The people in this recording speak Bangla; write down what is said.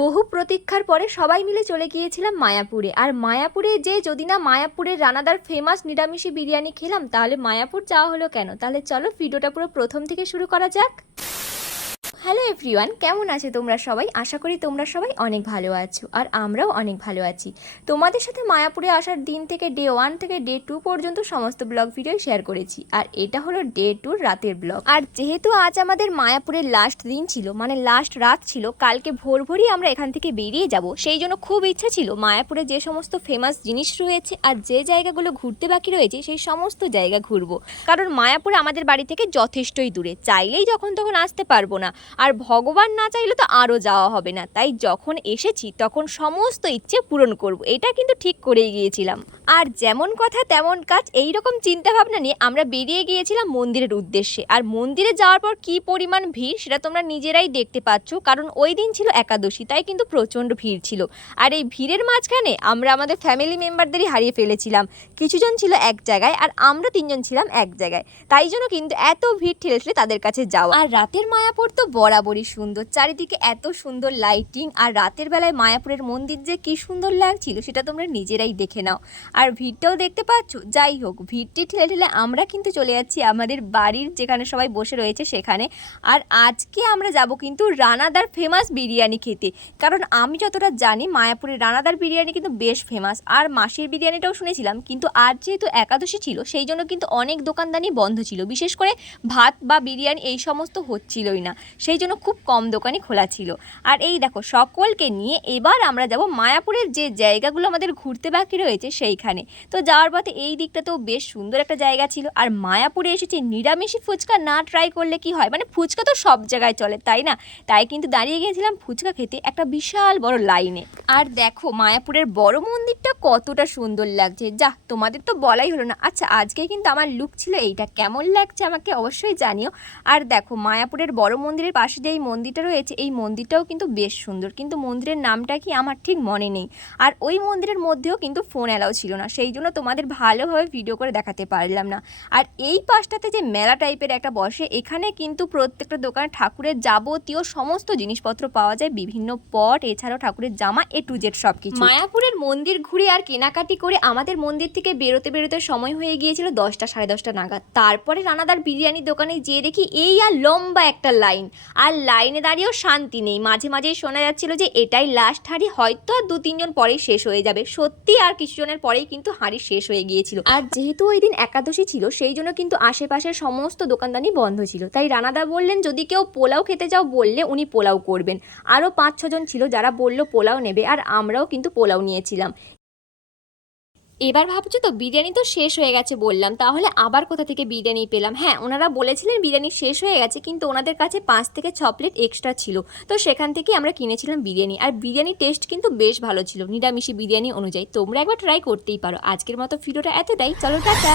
বহু প্রতীক্ষার পরে সবাই মিলে চলে গিয়েছিলাম মায়াপুরে। আর মায়াপুরে যে যদি না মায়াপুরের রানাদার ফেমাস নিরামিষি বিরিয়ানি খেলাম, তাহলে মায়াপুর যাওয়া হলো কেন? তাহলে চলো, ভিডিওটা পুরো প্রথম থেকে শুরু করা যাক। হ্যালো এভরিওয়ান, কেমন আছে তোমরা সবাই? আশা করি তোমরা সবাই অনেক ভালো আছো, আর আমরাও অনেক ভালো আছি। তোমাদের সাথে মায়াপুরে আসার দিন থেকে ডে ওয়ান থেকে ডে টু পর্যন্ত সমস্ত ব্লগ ভিডিও শেয়ার করেছি, আর এটা হলো ডে টুর রাতের ব্লগ। আর যেহেতু আজ আমাদের মায়াপুরের লাস্ট দিন ছিল মানে লাস্ট রাত ছিল, কালকে ভোর ভোরই আমরা এখান থেকে বেরিয়ে যাব, সেই জন্য খুব ইচ্ছা ছিল মায়াপুরে যে সমস্ত ফেমাস জিনিস রয়েছে আর যে জায়গাগুলো ঘুরতে বাকি রয়েছে, সেই সমস্ত জায়গা ঘুরবো। কারণ মায়াপুর আমাদের বাড়ি থেকে যথেষ্টই দূরে, চাইলেই যখন তখন আসতে পারব না। আর ভগবান না চাইলে তো আরও যাওয়া হবে না। তাই যখন এসেছি তখন সমস্ত ইচ্ছে পূরণ করব। এটা কিন্তু ঠিক করেই গিয়েছিলাম। আর যেমন কথা তেমন কাজ, এই রকম চিন্তাভাবনা নিয়ে আমরা বেরিয়ে গিয়েছিলাম মন্দিরের উদ্দেশ্যে। আর মন্দিরে যাওয়ার পর কী পরিমাণ ভিড় সেটা তোমরা নিজেরাই দেখতে পাচ্ছ, কারণ ওই দিন ছিল একাদশী, তাই কিন্তু প্রচণ্ড ভিড় ছিল। আর এই ভিড়ের মাঝখানে আমরা আমাদের ফ্যামিলি মেম্বারদেরই হারিয়ে ফেলেছিলাম। কিছুজন ছিল এক জায়গায় আর আমরা তিনজন ছিলাম এক জায়গায়। তাই জন্য কিন্তু এত ভিড় ঠেলেছিল তাদের কাছে যাওয়া। আর রাতের মায়াপুর তো বরাবরই সুন্দর। চারিদিকে এত সুন্দর লাইটিং আর রাতের বেলায় মায়াপুরের মন্দির যে কি সুন্দর লাগছিল সেটা তোমরা নিজেরাই দেখে নাও। আর ভিড়টাও দেখতে পাচ্ছ? যাই হোক, ভিড়টি ঠেলে ঠেলে আমরা কিন্তু চলে যাচ্ছি আমাদের বাড়ির যেখানে সবাই বসে রয়েছে সেখানে। আর আজকে আমরা যাব কিন্তু রানাদার ফেমাস বিরিয়ানি খেতে। কারণ আমি যতটা জানি মায়াপুরের রানাদার বিরিয়ানি কিন্তু বেশ ফেমাস আর মাসির বিরিয়ানিটাও শুনেছিলাম, কিন্তু আজ যেহেতু একাদশী ছিল, সেই জন্য কিন্তু অনেক দোকানদানি বন্ধ ছিল। বিশেষ করে ভাত বা বিরিয়ানি এই সমস্ত হচ্ছিলই না। সেই জন্য খুব কম দোকানই খোলা ছিল। আর এই দেখো, সকলকে নিয়ে এবার আমরা যাব মায়াপুরের যে জায়গাগুলো আমাদের ঘুরতে বাকি রয়েছে সেইখানে। তো যাওয়ার পথে এই দিকটাতেও বেশ সুন্দর একটা জায়গা ছিল। আর মায়াপুরে এসেছে নিরামিষি ফুচকা, না ট্রাই করলে কি হয়? মানে ফুচকা তো সব জায়গায় চলে, তাই না? তাই কিন্তু দাঁড়িয়ে গিয়েছিলাম ফুচকা খেতে একটা বিশাল বড় লাইনে। আর দেখো, মায়াপুরের বড় মন্দিরটা কতটা সুন্দর লাগছে। যা তোমাদের তো বলাই হলো না। আচ্ছা আজকে কিন্তু আমার লুক ছিল এইটা। কেমন লাগছে আমাকে অবশ্যই জানিও। আর দেখো, মায়াপুরের বড় মন্দিরের পাশে যে এই মন্দিরটা রয়েছে, এই মন্দিরটাও কিন্তু বেশ সুন্দর। কিন্তু মন্দিরের নামটা কি আমার ঠিক মনে নেই। আর ওই মন্দিরের মধ্যেও কিন্তু ফোন অ্যালাউ ছিল না। সেই জন্য তোমাদের ভালোভাবে ভিডিও করে দেখাতে পারলাম না। আর এই পাশটাতে যে মেলা টাইপের একটা বসে, এখানে কিন্তু প্রত্যেকটা দোকানে ঠাকুরের যাবতীয় সমস্ত জিনিসপত্র পাওয়া যায়। বিভিন্ন পট, এছাড়াও ঠাকুরের জামা এ টু জেড সব কিছু মায়াপুরের মন্দির ঘুরে আর কেনাকাটি করে আমাদের মন্দির থেকে বেরোতে বেরোতে সময় হয়ে গিয়েছিল দশটা সাড়ে দশটা নাগাদ। তারপরে রানাদার বিরিয়ানির দোকানে যেয়ে দেখি এই আর লম্বা একটা লাইন। আর লাইনে দাঁড়িয়েও শান্তি নেই। মাঝে মাঝেই শোনা যাচ্ছিল যে এটাই লাস্ট হাঁড়ি, হয়তো আর দু তিনজন পরেই শেষ হয়ে যাবে। সত্যি আর কিছুজনের পরেই কিন্তু হাঁড়ি শেষ হয়ে গিয়েছিল। আর যেহেতু ওই দিন একাদশী ছিল, সেই জন্য কিন্তু আশেপাশের সমস্ত দোকানদানি বন্ধ ছিল। তাই রানাদা বললেন, যদি কেউ পোলাও খেতে যাও বললে উনি পোলাও করবেন। আরও পাঁচ ছজন ছিল যারা বলল, পোলাও নেবে। আর আমরাও কিন্তু পোলাও নিয়েছিলাম। এবার ভাবছ তো, বিরিয়ানি তো শেষ হয়ে গেছে বললাম, তাহলে আবার কোথা থেকে বিরিয়ানি পেলাম? হ্যাঁ ওনারা বলেছিলেন বিরিয়ানি শেষ হয়ে গেছে, কিন্তু ওনাদের কাছে পাঁচ থেকে ছ প্লেট এক্সট্রা ছিল। তো সেখান থেকে আমরা কিনেছিলাম বিরিয়ানি, আর বিরিয়ানি টেস্ট কিন্তু বেশ ভালো ছিল, নিরামিষি বিরিয়ানি অনুযায়ী। তোমরা একবার ট্রাই করতেই পারো। আজকের মতো ভিডিওটা এতটাই, চলো, টাটা!